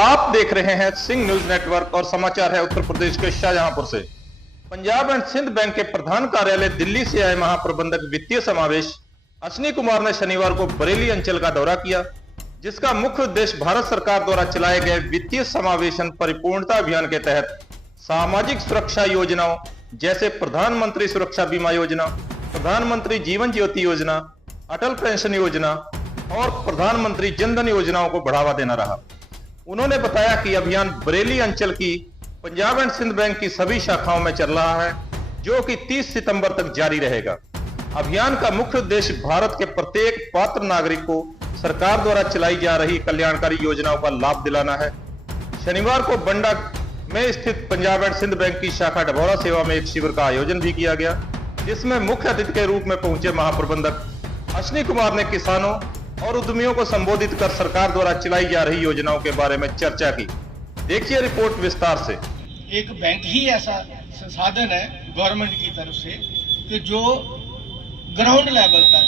आप देख रहे हैं सिंह न्यूज नेटवर्क और समाचार है उत्तर प्रदेश के शाहजहांपुर से। पंजाब एंड सिंध बैंक के प्रधान कार्यालय दिल्ली से आए महाप्रबंधक वित्तीय समावेश अश्विनी कुमार ने शनिवार को बरेली अंचल का दौरा किया, जिसका मुख्य उद्देश्य भारत सरकार द्वारा चलाए गए वित्तीय समावेशन परिपूर्णता अभियान के तहत सामाजिक सुरक्षा योजनाओं जैसे प्रधानमंत्री सुरक्षा बीमा योजना, प्रधानमंत्री जीवन ज्योति योजना, अटल पेंशन योजना और प्रधानमंत्री जनधन योजनाओं को बढ़ावा देना रहा। उन्होंने बताया कि अभियान बरेली अंचल की पंजाब एंड सिंध बैंक की सभी शाखाओं में चल रहा है, जो कि 30 सितंबर तक जारी रहेगा। अभियान का मुख्य उद्देश्य भारत के प्रत्येक पात्र नागरिक को सरकार द्वारा चलाई जा रही कल्याणकारी योजनाओं का लाभ दिलाना है। शनिवार को बंडा में स्थित पंजाब एंड सिंध बैंक की शाखा डभौरा सेवा में एक शिविर का आयोजन भी किया गया, जिसमें मुख्य अतिथि के रूप में पहुंचे महाप्रबंधक अश्विनी कुमार ने किसानों और उद्यमियों को संबोधित कर सरकार द्वारा चलाई जा रही योजनाओं के बारे में चर्चा की। देखिए रिपोर्ट विस्तार से। एक बैंक ही ऐसा संसाधन है गवर्नमेंट की तरफ से कि जो ग्राउंड लेवल तक,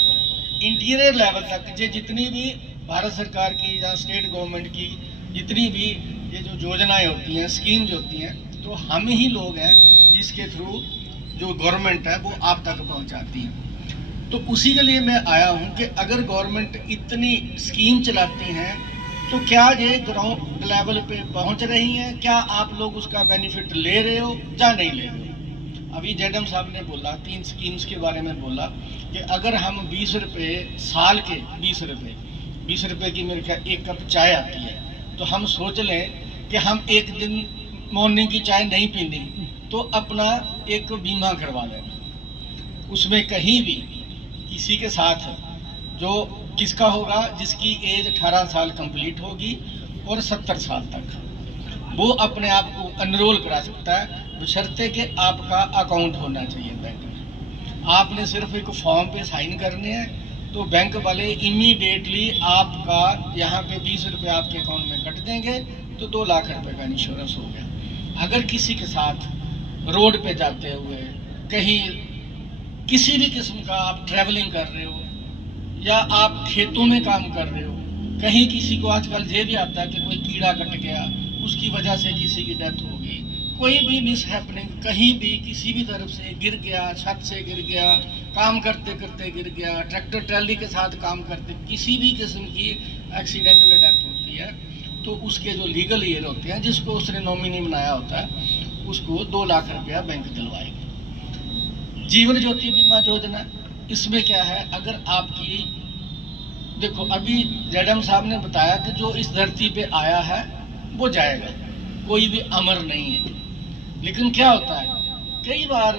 इंटीरियर लेवल तक जितनी भी भारत सरकार की या स्टेट गवर्नमेंट की जितनी भी ये जो योजनाएं होती हैं, स्कीम्स होती हैं, तो हम ही लोग हैं जिसके थ्रू जो गवर्नमेंट है वो आप तक पहुंचाती है। तो उसी के लिए मैं आया हूं कि अगर गवर्नमेंट इतनी स्कीम चलाती हैं तो क्या ये ग्राउंड लेवल पे पहुंच रही हैं? क्या आप लोग उसका बेनिफिट ले रहे हो या नहीं ले रहे हो? अभी जेडम साहब ने बोला, 3 स्कीम्स के बारे में बोला कि अगर हम 20 रुपये साल के 20 रुपये की मेरे ख्याल 1 कप चाय आती है, तो हम सोच लें कि हम एक दिन मॉर्निंग की चाय नहीं पीनी तो अपना एक बीमा करवा लें। उसमें कहीं भी किसी के साथ जो किसका होगा, जिसकी एज 18 साल कंप्लीट होगी और 70 साल तक, वो अपने आप को एनरोल करा सकता है, बशर्ते कि आपका अकाउंट होना चाहिए बैंक में। आपने सिर्फ एक फॉर्म पे साइन करने हैं तो बैंक वाले इमीडिएटली आपका यहाँ पे 20 रुपये आपके अकाउंट में कट देंगे, तो 2 लाख रुपए का इंश्योरेंस हो गया। अगर किसी के साथ रोड पे जाते हुए कहीं किसी भी किस्म का आप ट्रैवलिंग कर रहे हो या आप खेतों में काम कर रहे हो, कहीं किसी को आजकल ये भी आता है कि कोई कीड़ा कट गया, उसकी वजह से किसी की डेथ हो गई, कोई भी मिस हैपनिंग, कहीं भी किसी भी तरफ से गिर गया, छत से गिर गया, काम करते करते गिर गया, ट्रैक्टर ट्रैली के साथ काम करते, किसी भी किस्म की एक्सीडेंटल डेथ होती है, तो उसके जो लीगल ईयर होते हैं, जिसको उसने नॉमिनी बनाया होता है, उसको 2 लाख रुपया बैंक दिलवाएगी। जीवन ज्योति बीमा योजना, इसमें क्या है, अगर आपकी देखो, अभी जेडम साहब ने बताया कि जो इस धरती पे आया है वो जाएगा, कोई भी अमर नहीं है। लेकिन क्या होता है, कई बार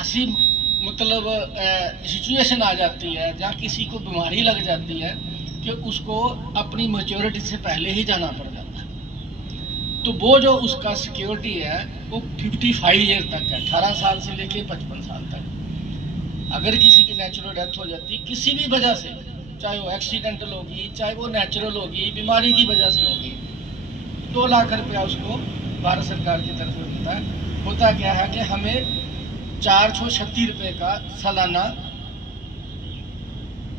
ऐसी मतलब सिचुएशन आ जाती है जहाँ किसी को बीमारी लग जाती है कि उसको अपनी मैच्योरिटी से पहले ही जाना पड़ जाता है। तो वो जो उसका सिक्योरिटी है वो 55 ईयर तक है, 18 साल से लेके 55 साल तक। अगर किसी की नेचुरल डेथ हो जाती किसी भी वजह से, चाहे वो एक्सीडेंटल होगी, चाहे वो नेचुरल होगी, बीमारी की वजह से होगी, 2 लाख रुपया उसको भारत सरकार की तरफ से मिलता है। होता क्या है कि हमें 436 रुपये का सालाना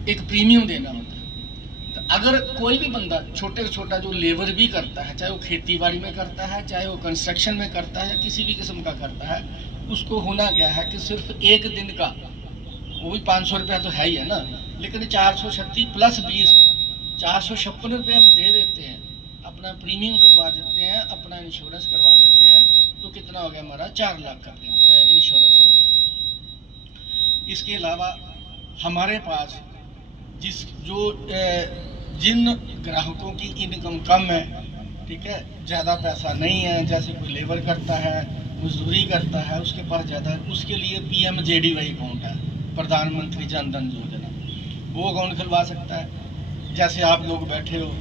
एक प्रीमियम देना होता है। तो अगर कोई भी बंदा छोटे से छोटा जो लेबर भी करता है, चाहे वो खेती बाड़ी में करता है, चाहे वो कंस्ट्रक्शन में करता है, किसी भी किस्म का करता है, उसको होना क्या है कि सिर्फ एक दिन का, वो भी 500 रुपया तो है ही है ना, लेकिन 436 प्लस 20, 456 रुपये हम दे देते हैं, अपना प्रीमियम कटवा देते हैं, अपना इंश्योरेंस करवा देते हैं, तो कितना हो गया हमारा, 4 लाख का इंश्योरेंस हो गया। इसके अलावा हमारे पास जिन ग्राहकों की इनकम कम है, ठीक है, ज़्यादा पैसा नहीं है, जैसे कोई लेबर करता है, मजदूरी करता है, उसके पास ज़्यादा, उसके लिए PMJDY अकाउंट है, प्रधानमंत्री जनधन योजना, वो अकाउंट खुलवा सकता है। जैसे आप लोग बैठे हो,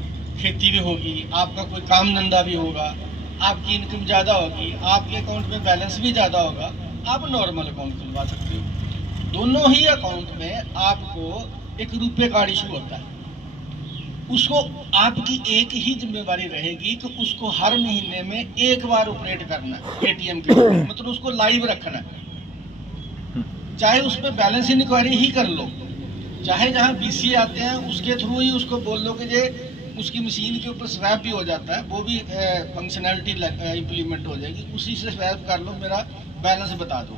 खेती भी होगी, आपका कोई काम धंधा भी होगा, आपकी इनकम ज़्यादा होगी, आपके अकाउंट में बैलेंस भी ज़्यादा होगा, आप नॉर्मल अकाउंट खुलवा सकते हो। दोनों ही अकाउंट में आपको एक रुपये कार्ड इशू होता है, उसको आपकी एक ही जिम्मेवारी रहेगी कि उसको हर महीने में 1 बार ऑपरेट करना है, ATM के मतलब उसको लाइव रखना है। चाहे उस पर बैलेंस इंक्वायरी ही कर लो, चाहे जहाँ BCA आते हैं उसके थ्रू ही उसको बोल लो कि ये उसकी मशीन के ऊपर स्वैप भी हो जाता है, वो भी फंक्शनैलिटी इम्प्लीमेंट हो जाएगी, उसी से स्वैप कर लो, मेरा बैलेंस बता दो।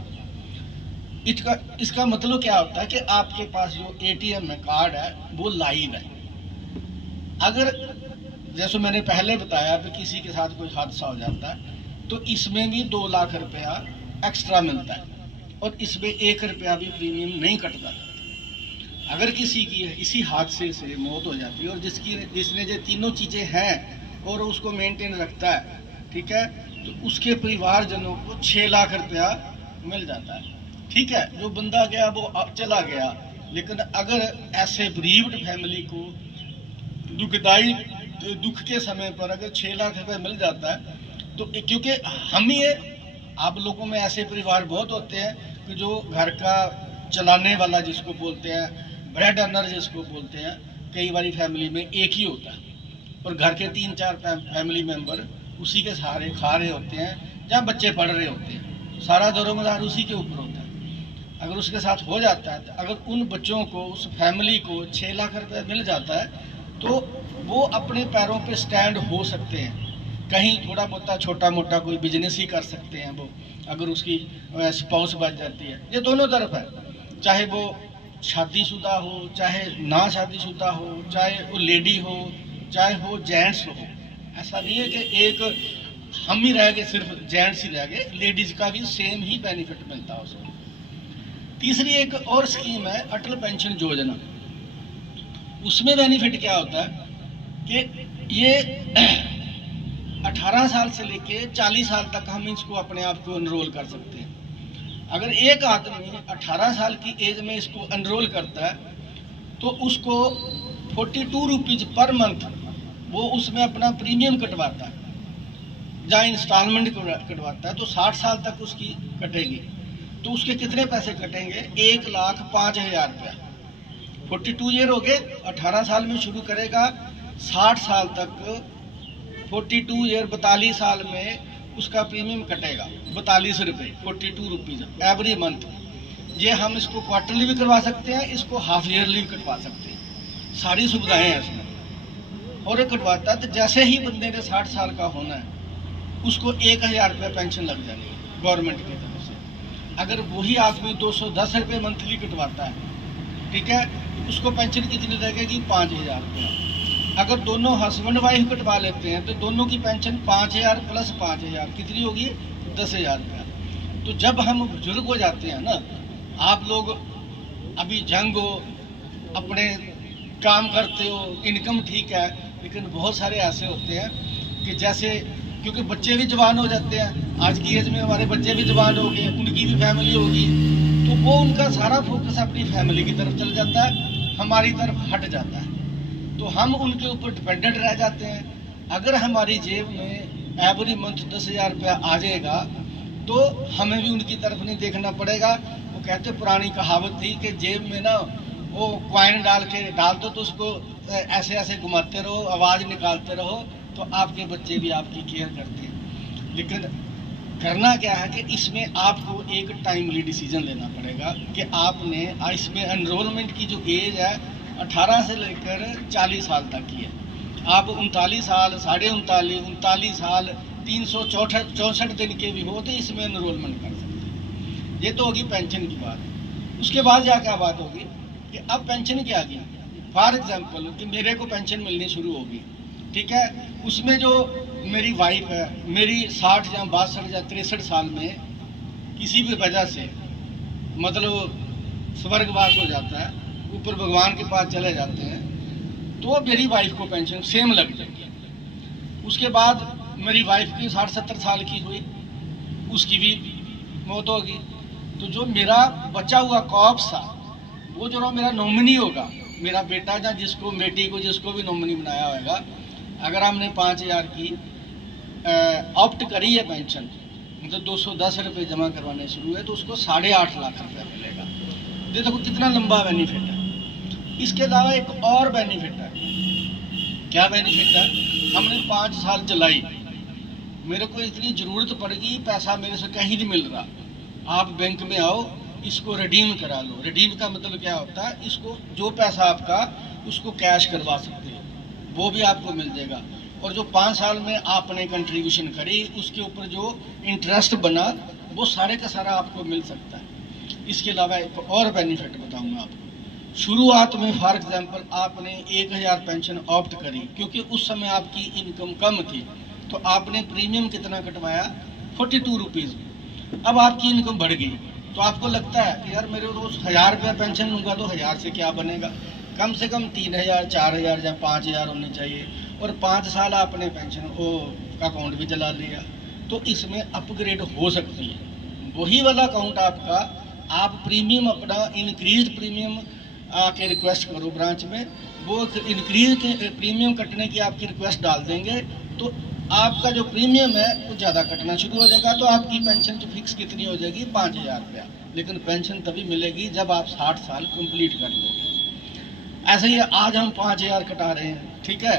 इसका मतलब क्या होता है कि आपके पास जो एटीएम में कार्ड है वो लाइव है। अगर जैसे मैंने पहले बताया कि किसी के साथ कोई हादसा हो जाता है तो इसमें भी 2 लाख रुपया एक्स्ट्रा मिलता है और इसमें 1 रुपया भी प्रीमियम नहीं कटता। अगर किसी की इसी हादसे से मौत हो जाती है और जिसने ये तीनों चीज़ें हैं और उसको मेंटेन रखता है, ठीक है, तो उसके परिवारजनों को 6 लाख रुपया मिल जाता है। ठीक है, जो बंदा गया वो चला गया, लेकिन अगर ऐसे ब्रीव्ड फैमिली को दुख के समय पर अगर 6 लाख रुपए मिल जाता है तो क्योंकि हम ही आप लोगों में ऐसे परिवार बहुत होते हैं कि जो घर का चलाने वाला जिसको बोलते हैं, ब्रेड अर्नर जिसको बोलते हैं, कई बारी फैमिली में एक ही होता है और घर के 3-4 फैमिली मेंबर उसी के सहारे खा रहे होते हैं, जहाँ बच्चे पढ़ रहे होते हैं, सारा दरोमदार उसी के ऊपर होता है। अगर उसके साथ हो जाता है तो अगर उन बच्चों को, उस फैमिली को 6 लाख रुपए मिल जाता है तो वो अपने पैरों पे स्टैंड हो सकते हैं, कहीं थोड़ा बहुत छोटा मोटा कोई बिजनेस ही कर सकते हैं वो, अगर उसकी स्पाउस बच जाती है। ये दोनों तरफ है, चाहे वो शादीशुदा हो, चाहे ना शादीशुदा हो, चाहे वो लेडी हो, चाहे वो जेंट्स हो। ऐसा नहीं है कि एक हम ही रह गए, सिर्फ जेंट्स ही रह गए, लेडीज का भी सेम ही बेनिफिट मिलता है उसको। तीसरी एक और स्कीम है अटल पेंशन योजना। उसमें बेनिफिट क्या होता है कि ये 18 साल से लेके 40 साल तक हम इसको अपने आप को एनरोल कर सकते हैं। अगर एक आदमी 18 साल की एज में इसको एनरोल करता है तो उसको 42 रुपीज़ पर मंथ वो उसमें अपना प्रीमियम कटवाता है, जहाँ इंस्टॉलमेंट कटवाता है तो 60 साल तक उसकी कटेगी। तो उसके कितने पैसे कटेंगे? 1,05,000 रुपया। 42 ईयर हो गए, 18 साल में शुरू करेगा, 60 साल तक 42 ईयर 42 साल में उसका प्रीमियम कटेगा 42 रुपये, 42 रुपीज़ एवरी मंथ। ये हम इसको क्वार्टरली भी करवा सकते हैं, इसको हाफ ईयरली भी कटवा सकते हैं, सारी सुविधाएं हैं इसमें। और ये कटवाता है तो जैसे ही बंदे ने 60 साल का होना है उसको 1,000 रुपये पेंशन लग जाएगी गवर्नमेंट की तरफ से। अगर वही आदमी 210 रुपये मंथली कटवाता है, ठीक है, उसको पेंशन कितनी लगेगी? 5,000 रुपया। अगर दोनों हस्बैंड वाइफ कटवा लेते हैं तो दोनों की पेंशन 5,000 प्लस 5,000 कितनी होगी? 10,000 रुपया। तो जब हम बुजुर्ग हो जाते हैं ना, आप लोग अभी जंग हो, अपने काम करते हो, इनकम ठीक है, लेकिन बहुत सारे ऐसे होते हैं कि जैसे, क्योंकि बच्चे भी जवान हो जाते हैं, आज की एज में हमारे बच्चे भी जवान हो गए, उनकी भी फैमिली होगी, तो वो उनका सारा फोकस अपनी फैमिली की तरफ चल जाता है, हमारी तरफ हट जाता है, तो हम उनके ऊपर डिपेंडेंट रह जाते हैं। अगर हमारी जेब में एवरी मंथ 10,000 रुपया आ जाएगा तो हमें भी उनकी तरफ नहीं देखना पड़ेगा। वो कहते, पुरानी कहावत थी कि जेब में ना वो कॉइन डाल दो तो उसको ऐसे ऐसे घुमाते रहो, आवाज़ निकालते रहो, तो आपके बच्चे भी आपकी केयर करते हैं। लेकिन करना क्या है कि इसमें आपको एक टाइमली डिसीजन लेना पड़ेगा कि आपने इसमें एनरोलमेंट की जो एज है 18 से लेकर 40 साल तक की है। आप 39 साल, 39.5 साल, 364 दिन के भी हो तो इसमें एनरोलमेंट कर सकते हैं। ये तो होगी पेंशन की बात। उसके बाद जा क्या बात होगी कि अब पेंशन क्या की, फॉर एग्जाम्पल कि मेरे को पेंशन मिलनी शुरू होगी, ठीक है, उसमें जो मेरी वाइफ है, मेरी 60 या 62 या 63 साल में किसी भी वजह से मतलब स्वर्गवास हो जाता है, ऊपर भगवान के पास चले जाते हैं, तो मेरी वाइफ को पेंशन सेम लग जाएगी। उसके बाद मेरी वाइफ की 60-70 साल की हुई, उसकी भी मौत होगी, तो जो मेरा बचा हुआ कॉर्प्स था वो जो मेरा नॉमिनी होगा, मेरा बेटा या जिसको बेटी को जिसको भी नॉमिनी बनाया होगा, अगर हमने 5,000 की ऑप्ट करी है पेंशन, मतलब 210 रुपये जमा करवाने शुरू है, तो उसको 8.5 लाख रुपया मिलेगा। देखो कितना लंबा बेनिफिट है। इसके अलावा एक और बेनिफिट है। क्या बेनिफिट है? हमने 5 साल चलाई, मेरे को इतनी ज़रूरत पड़ गई, पैसा मेरे से कहीं नहीं मिल रहा, आप बैंक में आओ, इसको रिडीम करा लो। रिडीम का मतलब क्या होता है? इसको जो पैसा आपका उसको कैश करवा सकते हो, वो भी आपको मिल जाएगा। और जो 5 साल में आपने कंट्रीब्यूशन करी उसके ऊपर जो इंटरेस्ट बना वो सारे का सारा आपको मिल सकता है। इसके अलावा एक और बेनिफिट बताऊंगा आपको। शुरुआत में फॉर एग्जांपल आपने 1000 पेंशन ऑप्ट करी क्योंकि उस समय आपकी इनकम कम थी, तो आपने प्रीमियम कितना कटवाया 42 रुपीज़। अब आपकी इनकम बढ़ गई तो आपको लगता है कि यार मेरे रोज 1000 रुपया पेंशन लूँगा तो 1000 से क्या बनेगा, कम से कम 3000 4000 या 5000 होनी चाहिए। और 5 साल आपने पेंशन वो अकाउंट भी चला लिया, तो इसमें अपग्रेड हो सकती है। वही वाला अकाउंट आपका, आप प्रीमियम अपना इंक्रीज प्रीमियम आके रिक्वेस्ट करो ब्रांच में, वो इंक्रीज प्रीमियम कटने की आपकी रिक्वेस्ट डाल देंगे तो आपका जो प्रीमियम है वो ज़्यादा कटना शुरू हो जाएगा। तो आपकी पेंशन तो फिक्स कितनी हो जाएगी 5000 रुपया, लेकिन पेंशन तभी मिलेगी जब आप 60 साल कंप्लीट कर लोगे। ऐसे ही आज हम 5000 कटा रहे हैं, ठीक है,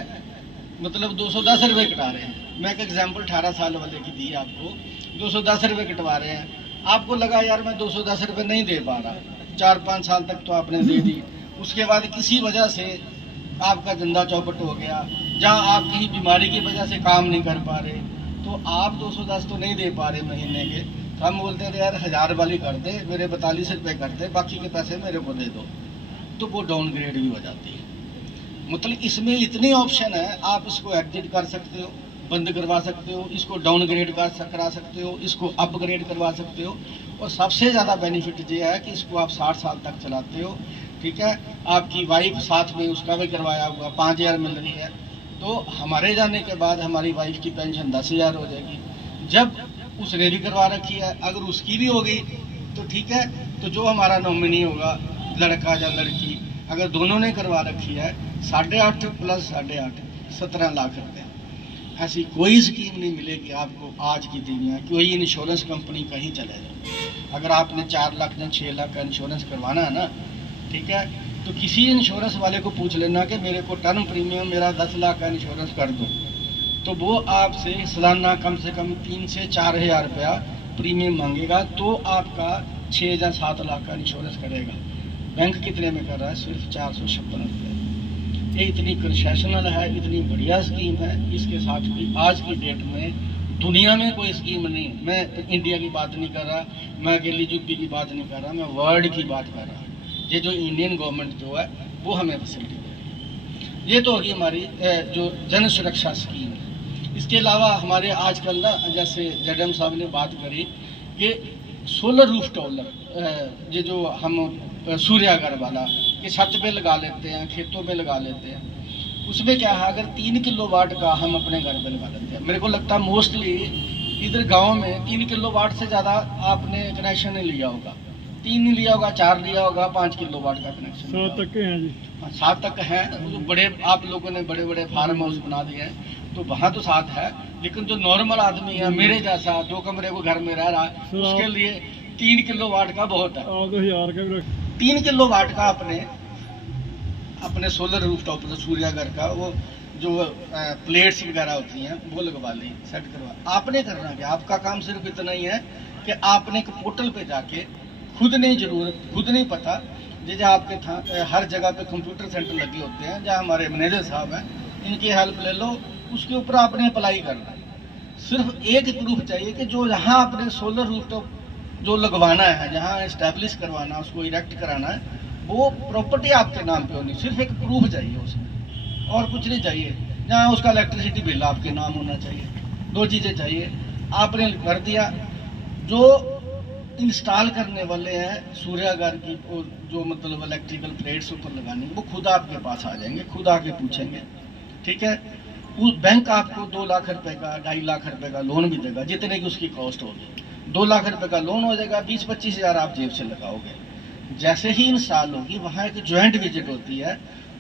मतलब 210 रुपये कटा रहे हैं। मैं एक एग्जांपल 18 साल वाले की दी आपको, 210 रुपये कटवा रहे हैं। आपको लगा यार मैं 210 रुपये नहीं दे पा रहा, 4-5 साल तक तो आपने दे दी, उसके बाद किसी वजह से आपका धंधा चौपट हो गया, जहाँ आप कहीं बीमारी की वजह से काम नहीं कर पा रहे, तो आप 210 तो नहीं दे पा रहे महीने के, तो हम बोलते हैं यार 1000 वाली कर दे, मेरे 42 रुपये कर दे, बाकी के पैसे मेरे को दे दो, तो वो डाउनग्रेड भी हो जाती है। मतलब इसमें इतनी ऑप्शन है, आप इसको एग्जिट कर सकते हो, बंद करवा सकते हो, इसको डाउनग्रेड करा सकते हो, इसको अपग्रेड करवा सकते हो। और सबसे ज़्यादा बेनिफिट ये है कि इसको आप 60 साल तक चलाते हो, ठीक है। आपकी वाइफ साथ में, उसका भी करवाया हुआ 5000 मिल रही है, तो हमारे जाने के बाद हमारी वाइफ की पेंशन 10,000 हो जाएगी। जब उसने भी करवा रखी है, अगर उसकी भी हो गई तो ठीक है, तो जो हमारा नॉमिनी होगा लड़का या लड़की, अगर दोनों ने करवा रखी है 8.5 प्लस 8.5 17 लाख रुपए। ऐसी कोई स्कीम नहीं मिलेगी आपको आज की दुनिया, कोई इंश्योरेंस कंपनी कहीं चले जाए। अगर आपने 4 लाख या 6 लाख का इंश्योरेंस करवाना है ना, ठीक है, तो किसी इंश्योरेंस वाले को पूछ लेना कि मेरे को टर्म प्रीमियम मेरा 10 लाख का इंश्योरेंस कर दो, तो वो आपसे सालाना कम से कम 3 से 4 हज़ार रुपया प्रीमियम मांगेगा, तो आपका 6 या 7 लाख का इंश्योरेंस करेगा। बैंक कितने में कर रहा है? सिर्फ 456 रुपये। ये इतनी कंसेशनल है, इतनी बढ़िया स्कीम है। इसके साथ भी आज की डेट में दुनिया में कोई स्कीम नहीं। मैं इंडिया की बात नहीं कर रहा, मैं अकेली यूपी की बात नहीं कर रहा, मैं वर्ल्ड की बात कर रहा हूँ। ये जो इंडियन गवर्नमेंट जो है वो हमें फैसिलिटी दे रही है। ये तो होगी हमारी जो जन सुरक्षा स्कीम है। इसके अलावा हमारे आजकल ना, जैसे जेडएम साहब ने बात करी कि सोलर रूफ टॉवर, ये जो हम सूर्यागर वाला कि छत पे लगा लेते हैं, खेतों पे लगा लेते हैं, उसमें क्या है, अगर 3 किलोवाट का हम अपने घर पे लगा लेते हैं, मेरे को लगता है मोस्टली इधर गांव में 3 किलोवाट से ज़्यादा आपने कनेक्शन नहीं लिया होगा, 3 नहीं लिया होगा, 4 लिया होगा, 5 किलोवाट का कनेक्शन 7 तक हैं जी, 7 तक है। जो बड़े आप लोगों ने बड़े बड़े फार्म हाउस बना दिए हैं तो वहाँ तो 7 है, लेकिन जो नॉर्मल आदमी है, मेरे जैसा 2 कमरे को घर में रह रहा है, उसके लिए 3 किलोवाट का बहुत है। 1000 का भी रख 3 किलोवाट का अपने सोलर रूफटॉप पर सूर्यागर का वो जो प्लेट्स वगैरह होती हैं वो लगवा ली, सेट करवा। आपने करना क्या, आपका काम सिर्फ इतना ही है कि आपने एक पोर्टल पे जाके खुद नहीं पता, जैसे आपके हर जगह पे कंप्यूटर सेंटर लगे होते हैं, जहाँ हमारे मैनेजर साहब हैं, इनकी हेल्प ले लो, उसके ऊपर आपने अप्लाई करना है। सिर्फ एक प्रूफ चाहिए कि जो यहाँ आपने सोलर रूफटॉप जो लगवाना है, जहाँ इस्टेब्लिश करवाना, उसको इरेक्ट कराना है, वो प्रॉपर्टी आपके नाम पे होनी, सिर्फ एक प्रूफ चाहिए उसमें, और कुछ नहीं चाहिए। जहाँ उसका इलेक्ट्रिसिटी बिल आपके नाम होना चाहिए, 2 चीज़ें चाहिए। आपने कर दिया। जो इंस्टॉल करने वाले हैं सूर्यागर की, जो मतलब इलेक्ट्रिकल प्लेट्स ऊपर लगानी, वो खुद आपके पास आ जाएंगे, खुद आके पूछेंगे, ठीक है। उस बैंक आपको 2 लाख रुपए का, 2.5 लाख रुपए का लोन भी देगा, जितने की उसकी कॉस्ट होगी। 2 लाख रुपए का लोन हो जाएगा, 20-25 हज़ार आप जेब से लगाओगे। जैसे ही इंस्टॉल होगी, वहाँ एक ज्वाइंट विजिट होती है,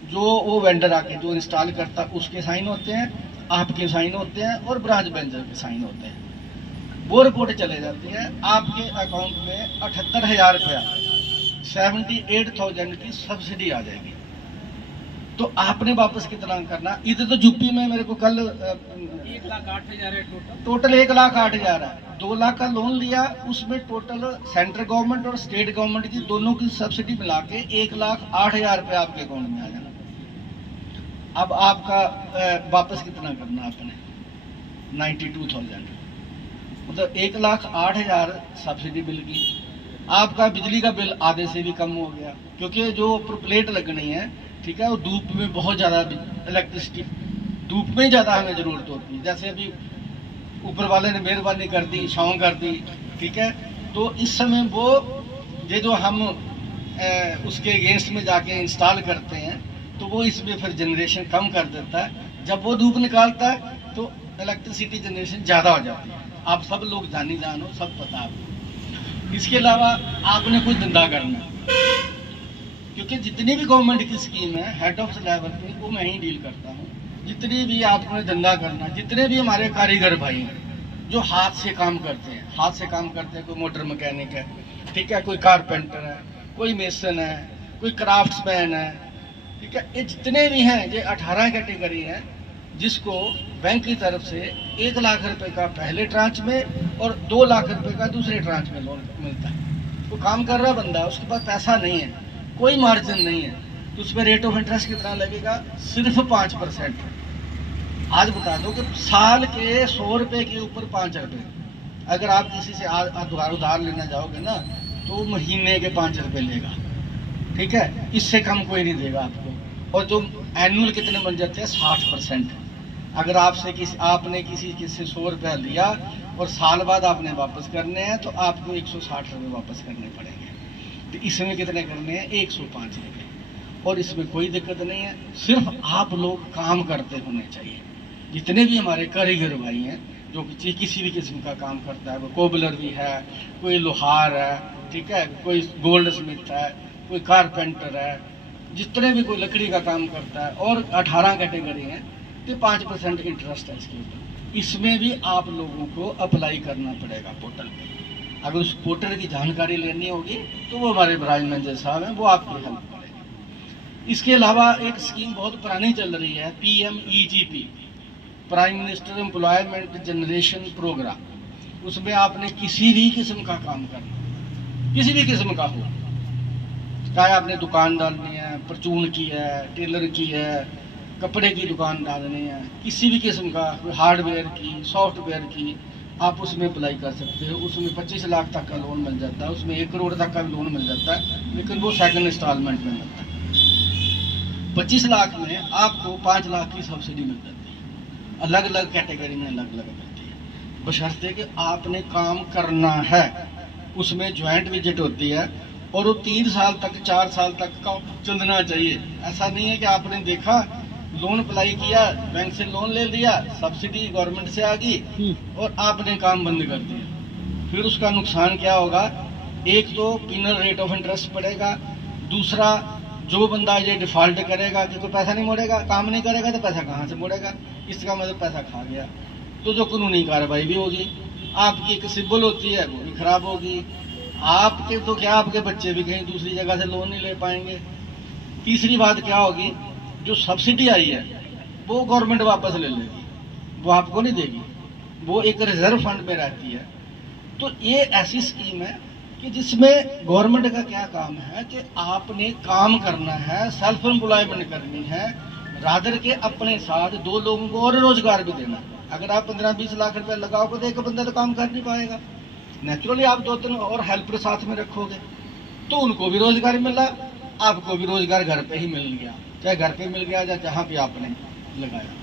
जो वो वेंडर आके जो इंस्टॉल करता उसके साइन होते हैं, आपके साइन होते हैं, और ब्रांच मैनेजर के साइन होते हैं। वो रिपोर्ट चले जाती है आपके अकाउंट में 78,000 रुपया, 78,000 की सब्सिडी आ जाएगी। तो आपने वापस कितना करना, इधर तो यूपी में मेरे को कल 1,08,000 है टोटल 1,08,000 है। 2 लाख का लोन लिया, उसमें टोटल सेंट्रल गवर्नमेंट और स्टेट गवर्नमेंट की दोनों की सब्सिडी मिला के 1,08,000 रुपये आपके अकाउंट में आ जाना। अब आपका वापस कितना करना आपने 92,000, मतलब 1,08,000 सब्सिडी बिल की। आपका बिजली का बिल आधे से भी कम हो गया, क्योंकि जो ऊपर प्लेट लगनी है, ठीक है, वो धूप में बहुत ज़्यादा इलेक्ट्रिसिटी, धूप में ज़्यादा हमें ज़रूरत होती है। जैसे अभी ऊपर वाले ने मेहरबानी कर दी, छाँव कर दी, ठीक है, तो इस समय वो ये जो हम उसके अगेंस्ट में जाके इंस्टॉल करते हैं, तो वो इसमें फिर जनरेशन कम कर देता है। जब वो धूप निकालता है तो इलेक्ट्रिसिटी जनरेशन ज़्यादा हो जाती है। आप सब लोग जानी जानो, सब पता आपको। इसके अलावा आपने कोई धंधा करना, क्योंकि जितनी भी गवर्नमेंट की स्कीम है हेड ऑफ लेवल पे वो मैं ही डील करता हूँ। जितनी भी आपने धंधा करना, जितने भी हमारे कारीगर भाई हैं जो हाथ से काम करते हैं, हाथ से काम करते हैं, कोई मोटर मैकेनिक है, ठीक है, कोई कारपेंटर है, कोई मेसन है, कोई क्राफ्ट्समैन है, ठीक है, ये जितने भी हैं, ये 18 कैटेगरी हैं जिसको बैंक की तरफ से 1 लाख रुपए का पहले ट्रांच में और 2 लाख रुपए का दूसरे ट्रांच में लोन मिलता है। तो काम कर रहा बंदा, उसके पास पैसा नहीं है, कोई मार्जिन नहीं है, तो उस पर रेट ऑफ इंटरेस्ट कितना लगेगा? सिर्फ 5%। आज बता दो कि साल के 100 रुपये के ऊपर 5 रुपये, अगर आप किसी से उधार लेना जाओगे ना, तो महीने के 5 रुपये लेगा, ठीक है, इससे कम कोई नहीं देगा आपको। और जो एनुअल कितने बन जाते हैं? 60%। अगर आपने किसी से 100 रुपया लिया और साल बाद आपने वापस करने हैं, तो आपको 160 रुपये वापस करने पड़ेंगे। तो इसमें कितने करने हैं? 105 रुपये। और इसमें कोई दिक्कत नहीं है, सिर्फ आप लोग काम करते होने चाहिए। जितने भी हमारे कारीगर भाई हैं जो किसी भी किस्म का काम करता है, वो कोबलर भी है, कोई लोहार है, ठीक है, कोई गोल्ड स्मिथ है, कोई कारपेंटर है, जितने भी कोई लकड़ी का काम करता है, और 18 कैटेगरी हैं, तो 5% इंटरेस्ट है इसके ऊपर। इसमें भी आप लोगों को अप्लाई करना पड़ेगा पोर्टल पे। अगर उस पोर्टल की जानकारी लेनी होगी तो वो हमारे ब्रांच मैनेजर साहब हैं, वो आपकी हेल्प करेंगे। इसके अलावा एक स्कीम बहुत पुरानी चल रही है, PMEGP, prime minister employment generation program. उसमें आपने किसी भी किस्म का काम करना, किसी भी किस्म का हो, चाहे आपने दुकान डालनी है, परचून की है, टेलर की है, कपड़े की दुकान डालनी है, किसी भी किस्म का, हार्डवेयर की, सॉफ्टवेयर की, आप उसमें अप्लाई कर सकते हो। उसमें 25 लाख तक का लोन मिल जाता है, उसमें 1 करोड़ तक का भी लोन मिल जाता है, लेकिन वो सेकंड इंस्टॉलमेंट में मिलता है। 25 लाख में आपको 5 लाख की सब्सिडी मिल जाती है, अलग अलग कैटेगरी में अलग अलग मिलती है, बशर्ते कि आपने काम करना है। उसमें ज्वाइंट विजिट होती है और वो 3 साल तक, 4 साल तक का चलना चाहिए। ऐसा नहीं है कि आपने देखा, लोन अप्लाई किया, बैंक से लोन ले लिया, सब्सिडी गवर्नमेंट से आ गई और आपने काम बंद कर दिया। फिर उसका नुकसान क्या होगा? एक तो पिनल रेट ऑफ इंटरेस्ट पड़ेगा, दूसरा जो बंदा ये डिफॉल्ट करेगा कि कोई पैसा नहीं मोड़ेगा, काम नहीं करेगा, तो पैसा कहाँ से मोड़ेगा? इसका मतलब पैसा खा गया, तो जो कानूनी कार्रवाई भी होगी। आपकी एक सिबिल होती है, वो भी खराब होगी। आपके तो क्या, आपके बच्चे भी कहीं दूसरी जगह से लोन नहीं ले पाएंगे। तीसरी बात क्या होगी? जो सब्सिडी आई है वो गवर्नमेंट वापस ले लेगी, वो आपको नहीं देगी, वो एक रिजर्व फंड में रहती है। तो ये ऐसी स्कीम है कि जिसमें गवर्नमेंट का क्या काम है कि आपने काम करना है, सेल्फ एम्प्लॉयमेंट करनी है, रादर के अपने साथ 2 लोगों को और रोजगार भी देना। अगर आप 15-20 लाख रुपए लगाओगे तो एक बंदा तो काम कर नहीं पाएगा। नेचुरली आप 2-3 और हेल्पर साथ में रखोगे तो उनको भी रोजगार मिला, आपको भी रोजगार घर पे ही मिल गया, चाहे घर पे मिल गया या जहाँ पे आपने लगाया।